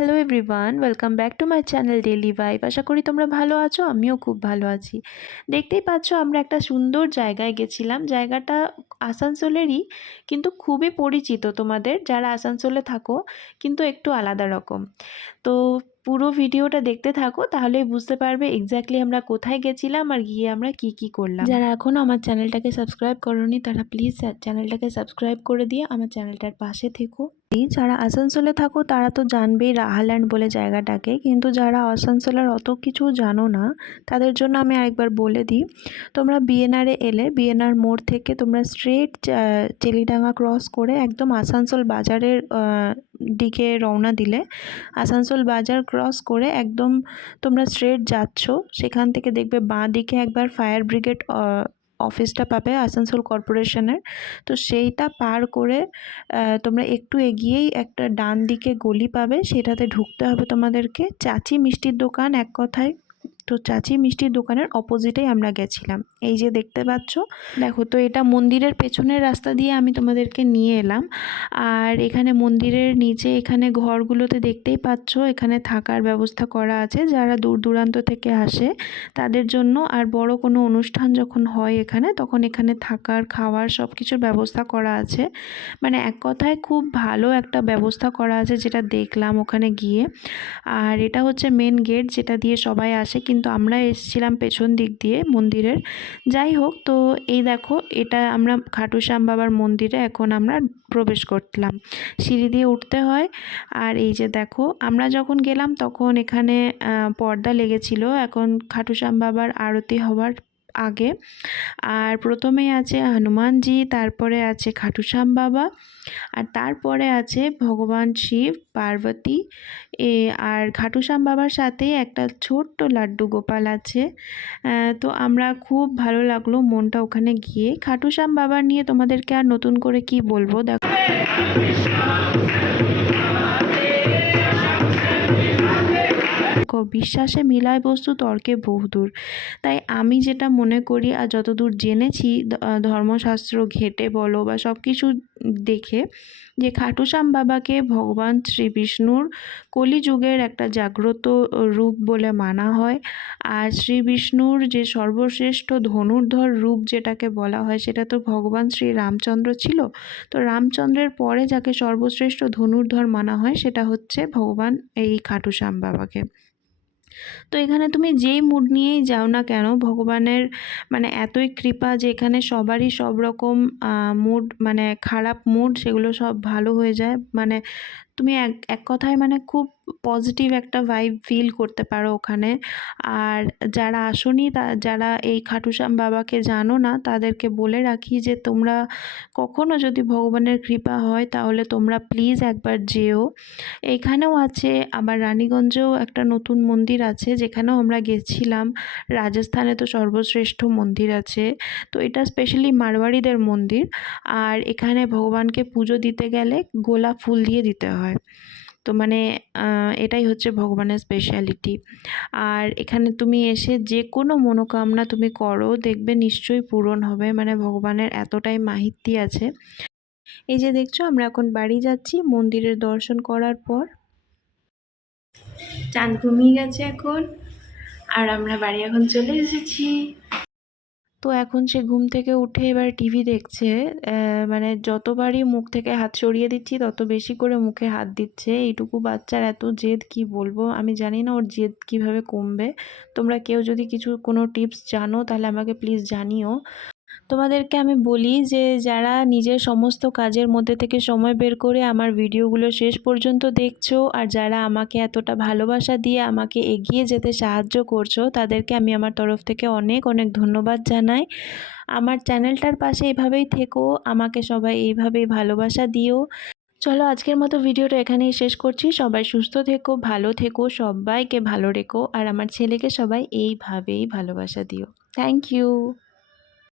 Hello everyone, welcome back to my channel daily vibe. আশা করি তোমরা ভালো আছো, আমিও খুব ভালো আছি। দেখতেই পাচ্ছ আমরা একটা সুন্দর জায়গায় গেছিলাম। জায়গাটা আসানসোলেরই, কিন্তু খুবই পরিচিত তোমাদের যারা আসানসোলে থাকো, কিন্তু একটু আলাদা রকম। তো পুরো ভিডিওটা দেখতে থাকো, তাহলেই বুঝতে পারবে এক্স্যাক্টলি আমরা কোথায় গেছিলাম আর গিয়ে আমরা কি করলাম। যারা এখনও আমার চ্যানেলটাকে সাবস্ক্রাইব করোনি তারা প্লিজ চ্যানেলটাকে সাবস্ক্রাইব করে দিয়ে আমার চ্যানেলটার পাশে থেকো। যারা আসানসোলে থাকো তারা তো জানবেই রাহাল্যান্ড বলে জায়গাটাকে, কিন্তু যারা আসানসোলের অত কিছু জানো না তাদের জন্য আমি আরেকবার বলে দিই। তোমরা বিএনআরে এলে বিএনআর মোড় থেকে তোমরা স্ট্রেট চেলিডাঙ্গা ক্রস করে একদম আসানসোল বাজারের দিকে রওনা দিলে, আসানসোল বাজার ক্রস করে একদম তোমরা স্ট্রেট যাচ্ছ, সেখান থেকে দেখবে বাঁ দিকে একবার ফায়ার ব্রিগেড অফিসটা পাবে আসানসোল কর্পোরেশনের। তো সেইটা পার করে তোমরা একটু এগিয়েই একটা ডান দিকে গলি পাবে, সেটাতে ঢুকতে হবে তোমাদেরকে। চাচি মিষ্টির দোকান এক কথায়। তো চাচি মিষ্টির দোকানের অপোজিটেই আমরা গেছিলাম। এই যে দেখতে পাচ্ছ, দেখো তো এটা মন্দিরের পেছনের রাস্তা দিয়ে আমি তোমাদেরকে নিয়ে এলাম। আর এখানে মন্দিরের নিচে এখানে ঘরগুলোতে দেখতেই পাচ্ছ এখানে থাকার ব্যবস্থা করা আছে, যারা দূর দূরান্ত থেকে আসে তাদের জন্য। আর বড় কোনো অনুষ্ঠান যখন হয় এখানে, তখন এখানে থাকার খাওয়ার সব কিছুর ব্যবস্থা করা আছে। মানে এক কথায় খুব ভালো একটা ব্যবস্থা করা আছে, যেটা দেখলাম ওখানে গিয়ে। আর এটা হচ্ছে মেন গেট, যেটা দিয়ে সবাই আসে, কিন্তু আমরা এসেছিলাম পেছন দিক দিয়ে মন্দিরের। যাই হোক, তো এই দেখো এটা আমরা খাটু শ্যাম বাবার মন্দিরে এখন আমরা প্রবেশ করলাম। সিঁড়ি দিয়ে উঠতে হয়। আর এই যে দেখো আমরা যখন গেলাম তখন এখানে পর্দা লেগেছিল, এখন খাটু শ্যাম বাবার আরতি হওয়ার আগে। আর প্রথমেই আছে হনুমানজি, তারপরে আছে খাটু শ্যাম বাবা, আর তারপরে আছে ভগবান শিব, পার্বতী আর খাটু শ্যাম বাবার সাথে একটা ছোট্ট লাড্ডু গোপাল আছে। তো আমরা খুব ভালো লাগলো মনটা ওখানে গিয়ে। খাটু শ্যাম বাবার নিয়ে তোমাদেরকে আর নতুন করে কি বলবো, দেখো বিশ্বাসে মিলায় বস্তু তর্কে বহুদূর। তাই আমি যেটা মনে করি আর যতদূর জেনেছি ধর্মশাস্ত্র ঘেটে বলো বা সব কিছু দেখে, যে খাটু শ্যাম বাবাকে ভগবান শ্রী বিষ্ণুর কলিযুগের একটা জাগ্রত রূপ বলে মানা হয়। আর শ্রী বিষ্ণুর যে সর্বশ্রেষ্ঠ ধনুর্ধর রূপ যেটাকে বলা হয়, সেটা তো ভগবান শ্রী রামচন্দ্র ছিল। তো রামচন্দ্রের পরে যাকে সর্বশ্রেষ্ঠ ধনুর্ধর মানা হয় সেটা হচ্ছে ভগবান এই খাটু শ্যাম বাবাকে। তো এখানে তুমি যেই মুড নিয়েই যাও না কেন, ভগবানের মানে এতই কৃপা যে এখানে সবারই সব রকম মুড, মানে খারাপ মুড সেগুলো সব ভালো হয়ে যায়। মানে তুমি এক কথায় মানে খুব পজিটিভ একটা ভাইব ফিল করতে পারো ওখানে। আর যারা আসোনি যারা এই খাটু শ্যাম বাবাকে জানো না, তাদেরকে বলে রাখি যে তোমরা কখনো যদি ভগবানের কৃপা হয় তাহলে তোমরা প্লিজ একবার যেও। এইখানেও আছে, আবার রানীগঞ্জেও একটা নতুন মন্দির আছে যেখানেও আমরা গেছিলাম। রাজস্থানে তো সর্বশ্রেষ্ঠ মন্দির আছে, তো এটা স্পেশালি মারওয়াড়িদের মন্দির। আর এখানে ভগবানকে পুজো দিতে গেলে গোলাপ ফুল দিয়ে দিতে হয়। তো মানে এটাই হচ্ছে ভগবানের স্পেশালিটি। আর এখানে তুমি এসে যে কোনো মনোকামনা তুমি করো, দেখবে নিশ্চয়ই পূরণ হবে। মানে ভগবানের এতটাই মাহিত্য আছে। এই যে দেখছো আমরা এখন বাড়ি যাচ্ছি মন্দিরের দর্শন করার পর। চাঁদ ঘুমিয়ে গেছে এখন, আর আমরা বাড়ি এখন চলে এসেছি। তো এখন সে ঘুম থেকে উঠে এবার টিভি দেখছে। মানে যতবারই মুখ থেকে হাত সরিয়ে দিচ্ছি তত বেশি করে মুখে হাত দিচ্ছে। এইটুকু বাচ্চার এত জেদ, কি বলবো, আমি জানি না ওর জেদ কিভাবে কমবে। তোমরা কেউ যদি কোনো টিপস জানো তাহলে আমাকে প্লিজ জানিও। তোমাদেরকে আমি বলি যে যারা নিজের সমস্ত কাজের মধ্যে থেকে সময় বের করে আমার ভিডিওগুলো শেষ পর্যন্ত দেখছো, আর যারা আমাকে এতটা ভালোবাসা দিয়ে আমাকে এগিয়ে যেতে সাহায্য করছো, তাদেরকে আমি আমার তরফ থেকে অনেক অনেক ধন্যবাদ জানাই। আমার চ্যানেলটার পাশে এইভাবেই থেকো, আমাকে সবাই এইভাবেই ভালোবাসা দিও। চলো আজকের মতো ভিডিওটা এখানেই শেষ করছি। সবাই সুস্থ থেকো, ভালো থেকো, সবাইকে ভালো রেখো, আর আমার ছেলেকে সবাই এইভাবেই ভালোবাসা দিও। Thank you.